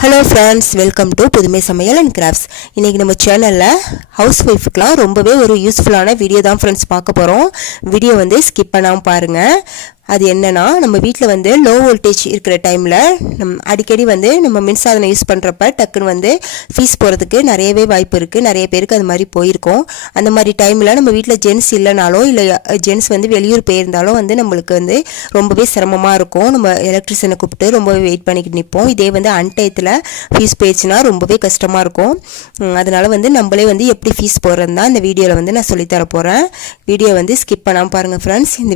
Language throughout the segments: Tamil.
ஹலோ ஃப்ரெண்ட்ஸ் வெல்கம் டு புதுமை சமையல் அண்ட் கிராஃப்ட்ஸ் இன்றைக்கி நம்ம சேனலில் ஹவுஸ் ஒய்ஃபுக்கெலாம் ரொம்பவே ஒரு யூஸ்ஃபுல்லான வீடியோ தான் ஃப்ரெண்ட்ஸ் பார்க்க போகிறோம் வீடியோ வந்து ஸ்கிப் பண்ணாமல் பாருங்கள் அது என்னென்னா நம்ம வீட்டில் வந்து லோ வோல்டேஜ் இருக்கிற டைமில் நம் அடிக்கடி வந்து நம்ம மின்சாதனம் யூஸ் பண்ணுறப்ப டக்குன்னு வந்து ஃபீஸ் போகிறதுக்கு நிறையவே வாய்ப்பு இருக்குது நிறைய பேருக்கு அது மாதிரி போயிருக்கோம். அந்த மாதிரி டைமில் நம்ம வீட்டில் ஜென்ஸ் இல்லைனாலோ இல்லை ஜென்ஸ் வந்து வெளியூர் போயிருந்தாலும் வந்து நம்மளுக்கு வந்து ரொம்பவே சிரமமாக இருக்கும். நம்ம எலக்ட்ரிஷியனை கூப்பிட்டு ரொம்பவே வெயிட் பண்ணிக்கிட்டு நிற்போம் இதே வந்து அன்டயத்தில் ஃபீஸ் போயிடுச்சுன்னா ரொம்பவே கஷ்டமாக இருக்கும். அதனால் வந்து நம்மளே வந்து எப்படி ஃபீஸ் போடுறதுன்னா அந்த இந்த வீடியோவில் வந்து நான் சொல்லித்தர போகிறேன் வீடியோ வந்து ஸ்கிப் பண்ணாமல் பாருங்கள் ஃப்ரெண்ட்ஸ் இந்த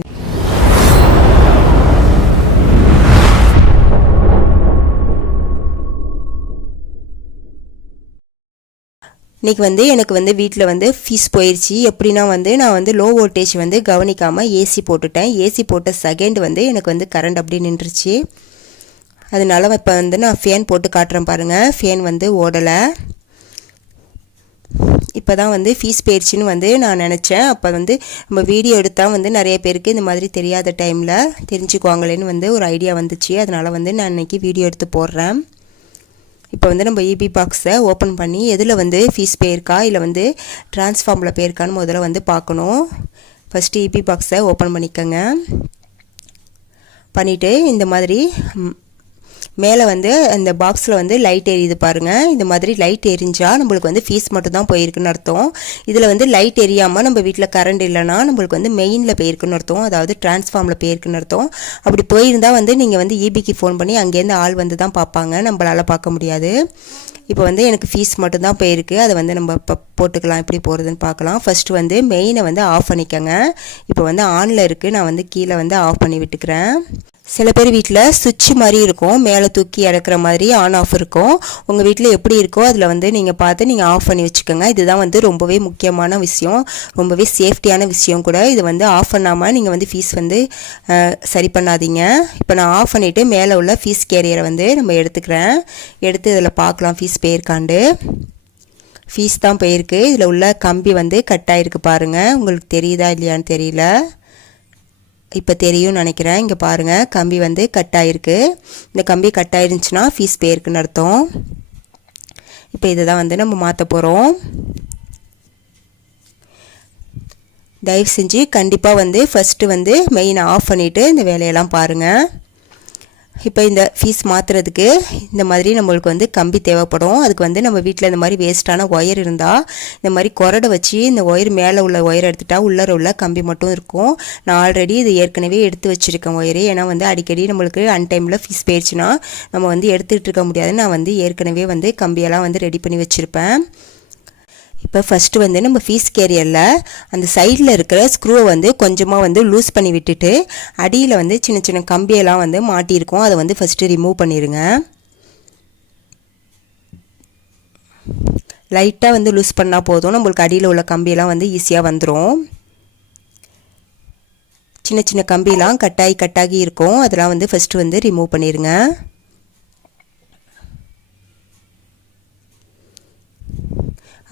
இன்றைக்கி வந்து எனக்கு வந்து வீட்டில் வந்து ஃபீஸ் போயிடுச்சு எப்படின்னா வந்து நான் வந்து லோ வோல்டேஜ் வந்து கவனிக்காமல் ஏசி போட்டுட்டேன். ஏசி போட்ட செகண்ட் வந்து எனக்கு வந்து கரண்ட் அப்படி நின்றுச்சு. அதனால இப்போ வந்து நான் ஃபேன் போட்டு காட்டுறேன் பாருங்கள் ஃபேன் வந்து ஓடலை. இப்போ தான் வந்து ஃபீஸ் போயிடுச்சின்னு வந்து நான் நினச்சேன். அப்போ வந்து நம்ம வீடியோ எடுத்தால் வந்து நிறைய பேருக்கு இந்த மாதிரி தெரியாத டைமில் தெரிஞ்சுக்குவாங்களேன்னு வந்து ஒரு ஐடியா வந்துச்சு. அதனால் வந்து நான் இன்றைக்கி வீடியோ எடுத்து போடுறேன். இப்போ வந்து நம்ம இபி பாக்ஸை ஓப்பன் பண்ணி எதில் வந்து ஃபீஸ் போயிருக்கா இல்லை வந்து ட்ரான்ஸ்ஃபார்மில் போயிருக்கான்னு முதல்ல வந்து பார்க்கணும். ஃபஸ்ட்டு இபி பாக்ஸை ஓப்பன் பண்ணிக்கோங்க. பண்ணிவிட்டு இந்த மாதிரி மேலே வந்து அந்த பாக்ஸில் வந்து லைட் எரியுது பாருங்கள் இந்த மாதிரி லைட் எரிஞ்சால் நம்மளுக்கு வந்து ஃபீஸ் மட்டும் தான் போயிருக்குன்னு அர்த்தம். இதில் வந்து லைட் எரியாமல் நம்ம வீட்டில் கரண்ட் இல்லைன்னா நம்மளுக்கு வந்து மெயினில் போயிருக்குன்னு அர்த்தம். அதாவது டிரான்ஸ்ஃபார்மில் போயிருக்குன்னு அர்த்தம். அப்படி போயிருந்தால் வந்து நீங்கள் வந்து இபிக்கு ஃபோன் பண்ணி அங்கேருந்து ஆள் வந்து தான் பார்ப்பாங்க. நம்மளால் பார்க்க முடியாது. இப்போ வந்து எனக்கு ஃபீஸ் மட்டும் தான் போயிருக்கு. அதை வந்து நம்ம இப்போ போட்டுக்கலாம். எப்படி போகிறதுன்னு பார்க்கலாம். ஃபஸ்ட்டு வந்து மெயினை வந்து ஆஃப் பண்ணிக்கோங்க. இப்போ வந்து ஆனில் இருக்குது நான் வந்து கீழே வந்து ஆஃப் பண்ணி விட்டுக்கிறேன். சில பேர் வீட்டில் சுவிட்ச் மாதிரி இருக்கும். மேலே தூக்கி இறக்குற மாதிரி ஆன் ஆஃப் இருக்கும். உங்கள் வீட்டில் எப்படி இருக்கோ அதில் வந்து நீங்கள் பார்த்து நீங்கள் ஆஃப் பண்ணி வச்சுக்கோங்க. இதுதான் வந்து ரொம்பவே முக்கியமான விஷயம். ரொம்பவே சேஃப்டியான விஷயம் கூட. இது வந்து ஆஃப் பண்ணாமல் நீங்கள் வந்து ஃபீஸ் வந்து சரி பண்ணாதீங்க. இப்போ நான் ஆஃப் பண்ணிவிட்டு மேலே உள்ள ஃபீஸ் கேரியரை வந்து நம்ம எடுத்துக்கிறேன். எடுத்து இதில் பார்க்கலாம் ஃபீஸ் போயிருக்காண்டு. ஃபீஸ் தான் போயிருக்கு. இதில் உள்ள கம்பி வந்து கட் ஆகிருக்கு பாருங்கள் உங்களுக்கு தெரியுதா இல்லையான்னு தெரியல. இப்போ தெரியும்னு நினைக்கிறேன். இங்கே பாருங்கள் கம்பி வந்து கட் ஆயிருக்கு. இந்த கம்பி கட் ஆயிருந்துச்சுன்னா ஃபீஸ் போயிருக்குன்னு அர்த்தம். இப்போ இதை தான் வந்து நம்ம மாற்ற போகிறோம் தயவு செஞ்சு கண்டிப்பாக வந்து ஃபஸ்ட்டு வந்து மெயினை ஆஃப் பண்ணிவிட்டு இந்த வேலையெல்லாம் பாருங்கள் இப்போ இந்த ஃபீஸ் மாற்றுறதுக்கு இந்த மாதிரி நம்மளுக்கு வந்து கம்பி தேவைப்படும். அதுக்கு வந்து நம்ம வீட்டில் இந்த மாதிரி வேஸ்ட்டான ஒயர் இருந்தால் இந்த மாதிரி குரடை வச்சு இந்த ஒயர் மேலே உள்ள ஒயர் எடுத்துட்டா உள்ளர உள்ள கம்பி மட்டும் இருக்கும். நான் ஆல்ரெடி இது ஏற்கனவே எடுத்து வச்சுருக்கேன் ஒயரு ஏன்னா வந்து அடிக்கடி நம்மளுக்கு அன்டைமில் ஃபீஸ் போயிடுச்சுன்னா நம்ம வந்து எடுத்துகிட்டு இருக்க முடியாது. நான் வந்து ஏற்கனவே வந்து கம்பியெல்லாம் வந்து ரெடி பண்ணி வச்சுருப்பேன். இப்போ ஃபஸ்ட்டு வந்து நம்ம ஃபீஸ் கேரியரில் அந்த சைடில் இருக்கிற ஸ்க்ரூவை வந்து கொஞ்சமாக வந்து லூஸ் பண்ணி விட்டுட்டு அடியில் வந்து சின்ன சின்ன கம்பியெல்லாம் வந்து மாட்டியிருக்கோம். அதை வந்து ஃபஸ்ட்டு ரிமூவ் பண்ணிடுங்க லைட்டாக வந்து லூஸ் பண்ணால் போதும். நம்மளுக்கு அடியில் உள்ள கம்பியெல்லாம் வந்து ஈஸியாக வந்துடும் சின்ன சின்ன கம்பியெலாம் கட்டாகி கட்டாகி இருக்கும். அதெல்லாம் வந்து ஃபஸ்ட்டு வந்து ரிமூவ் பண்ணிடுங்க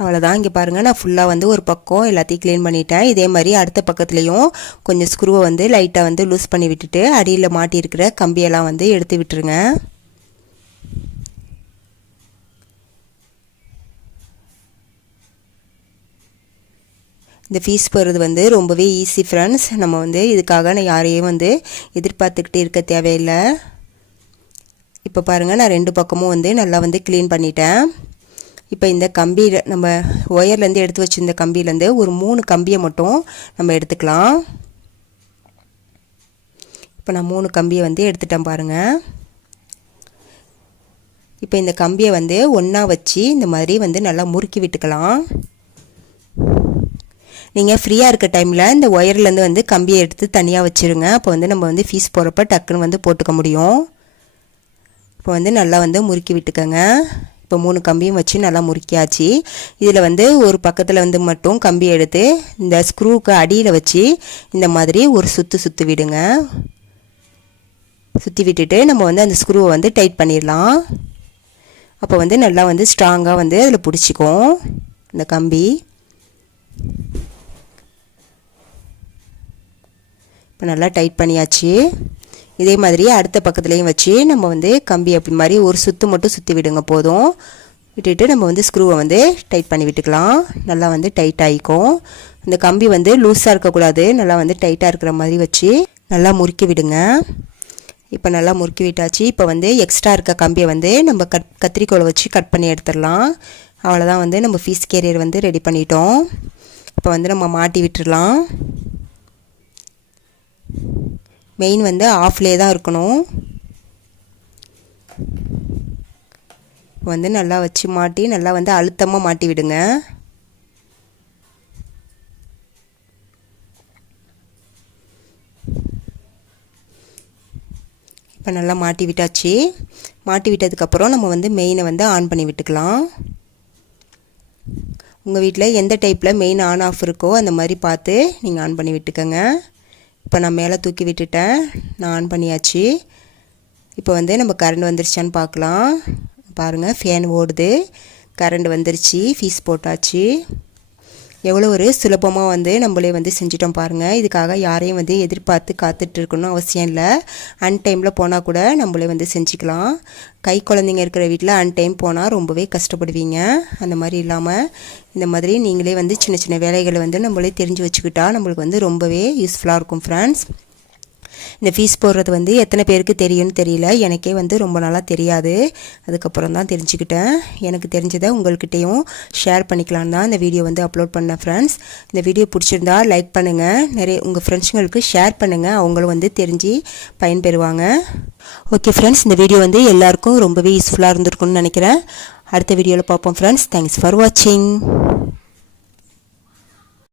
அவ்வளோதான் இங்கே பாருங்கள் நான் ஃபுல்லாக வந்து ஒரு பக்கம் எல்லாத்தையும் க்ளீன் பண்ணிட்டேன். இதே மாதிரி அடுத்த பக்கத்துலேயும் கொஞ்சம் ஸ்க்ரூவை வந்து லைட்டாக வந்து லூஸ் பண்ணி விட்டுட்டு அடியில் மாட்டியிருக்கிற கம்பியெல்லாம் வந்து எடுத்து விட்டுருங்க. இந்த ஃபீஸ் போடுறது வந்து ரொம்பவே ஈஸி ஃப்ரெண்ட்ஸ் நம்ம வந்து இதுக்காக நான் யாரையும் வந்து எதிர்பார்த்துக்கிட்டு இருக்க தேவையில்லை. இப்போ பாருங்கள் நான் ரெண்டு பக்கமும் வந்து நல்லா வந்து க்ளீன் பண்ணிட்டேன். இப்போ இந்த கம்பியில் நம்ம ஒயர்லேருந்து எடுத்து வச்சுருந்த கம்பியிலேருந்து ஒரு மூணு கம்பியை மட்டும் நம்ம எடுத்துக்கலாம். இப்போ நான் மூணு கம்பியை வந்து எடுத்துட்டேன் பாருங்கள் இப்போ இந்த கம்பியை வந்து ஒன்றா வச்சு இந்த மாதிரி வந்து நல்லா முறுக்கி விட்டுக்கலாம். நீங்கள் ஃப்ரீயாக இருக்க டைமில் இந்த ஒயர்லேருந்து வந்து கம்பியை எடுத்து தனியாக வச்சுருங்க. அப்போ வந்து நம்ம வந்து ஃபீஸ் போகிறப்ப டக்குன்னு வந்து போட்டுக்க முடியும். இப்போ வந்து நல்லா வந்து முறுக்கி விட்டுக்கோங்க. இப்போ மூணு கம்பியும் வச்சு நல்லா முறுக்கியாச்சு. இதில் வந்து ஒரு பக்கத்தில் வந்து மட்டும் கம்பி எடுத்து இந்த ஸ்க்ரூவுக்கு அடியில் வச்சு இந்த மாதிரி ஒரு சுற்று சுற்றி விடுங்க. சுற்றி விட்டுட்டு நம்ம வந்து அந்த ஸ்க்ரூவை வந்து டைட் பண்ணிடலாம். அப்போ வந்து நல்லா வந்து ஸ்ட்ராங்காக வந்து அதில் பிடிச்சிக்கும் இந்த கம்பி. இப்போ நல்லா டைட் பண்ணியாச்சு. இதே மாதிரி அடுத்த பக்கத்துலேயும் வச்சு நம்ம வந்து கம்பி அப்படி மாதிரி ஒரு சுற்று மட்டும் சுற்றி விடுங்க போதும். விட்டுட்டு நம்ம வந்து ஸ்க்ரூவை வந்து டைட் பண்ணி விட்டுக்கலாம். நல்லா வந்து டைட் ஆகிக்கும் இந்த கம்பி வந்து லூஸாக இருக்கக்கூடாது. நல்லா வந்து டைட்டாக இருக்கிற மாதிரி வச்சு நல்லா முறுக்கி விடுங்க. இப்போ நல்லா முறுக்கி விட்டாச்சு. இப்போ வந்து எக்ஸ்ட்ரா இருக்க கம்பியை வந்து நம்ம கட் கத்திரிக்கோலை வச்சு கட் பண்ணி எடுத்துடலாம். அவ்வளோதான் வந்து நம்ம ஃபீஸ் கேரியர் வந்து ரெடி பண்ணிட்டோம். இப்போ வந்து நம்ம மாட்டி விட்டுடலாம். மெயின் வந்து ஆஃப்லேயே தான் இருக்கணும். வந்து நல்லா வச்சு மாட்டி நல்லா வந்து அழுத்தமாக மாட்டி விடுங்க. இப்போ நல்லா மாட்டி விட்டாச்சு. மாட்டி விட்டதுக்கப்புறம் நம்ம வந்து மெயினை வந்து ஆன் பண்ணி விட்டுக்கலாம். உங்கள் வீட்டில் எந்த டைப்பில் மெயின் ஆன் ஆஃப் இருக்கோ அந்த மாதிரி பார்த்து நீங்கள் ஆன் பண்ணி விட்டுக்கோங்க. இப்போ நான் மேலே தூக்கி விட்டுட்டேன். நான் ஆன் பண்ணியாச்சு. இப்போ வந்து நம்ம கரண்ட் வந்துருச்சான்னு பார்க்கலாம். பாருங்கள் ஃபேன் ஓடுது. கரண்ட் வந்துருச்சு. ஃபீஸ் போட்டாச்சு. எவ்வளோ ஒரு சுலபமாக வந்து நம்மளே வந்து செஞ்சிட்டோம் பாருங்கள் இதுக்காக யாரையும் வந்து எதிர்பார்த்து காத்துட்டு அவசியம் இல்லை. அன் டைமில் போனால் கூட நம்மளே வந்து செஞ்சுக்கலாம். கை குழந்தைங்க இருக்கிற வீட்டில் அன் டைம் போனால் ரொம்பவே கஷ்டப்படுவீங்க. அந்த மாதிரி இல்லாமல் இந்த மாதிரி நீங்களே வந்து சின்ன சின்ன வேலைகளை வந்து நம்மளே தெரிஞ்சு வச்சுக்கிட்டா நம்மளுக்கு வந்து ரொம்பவே யூஸ்ஃபுல்லாக இருக்கும் ஃப்ரெண்ட்ஸ் இந்த ஃபீஸ் போடுறது வந்து எத்தனை பேருக்கு தெரியும்னு தெரியல. எனக்கே வந்து ரொம்ப நாளாக தெரியாது. அதுக்கப்புறம் தான் தெரிஞ்சுக்கிட்டேன். எனக்கு தெரிஞ்சதை உங்கள்கிட்டையும் ஷேர் பண்ணிக்கலாம் தான் இந்த வீடியோ வந்து அப்லோட் பண்ணேன் ஃப்ரெண்ட்ஸ் இந்த வீடியோ பிடிச்சிருந்தா லைக் பண்ணுங்கள் நிறைய உங்கள் ஃப்ரெண்ட்ஸுங்களுக்கு ஷேர் பண்ணுங்கள் அவங்களும் வந்து தெரிஞ்சு பயன்பெறுவாங்க. ஓகே ஃப்ரெண்ட்ஸ் இந்த வீடியோ வந்து எல்லாருக்கும் ரொம்பவே யூஸ்ஃபுல்லாக இருந்திருக்கும்னு நினைக்கிறேன். அடுத்த வீடியோவில் பார்ப்போம் ஃப்ரெண்ட்ஸ் தேங்க்ஸ் ஃபார் வாட்சிங்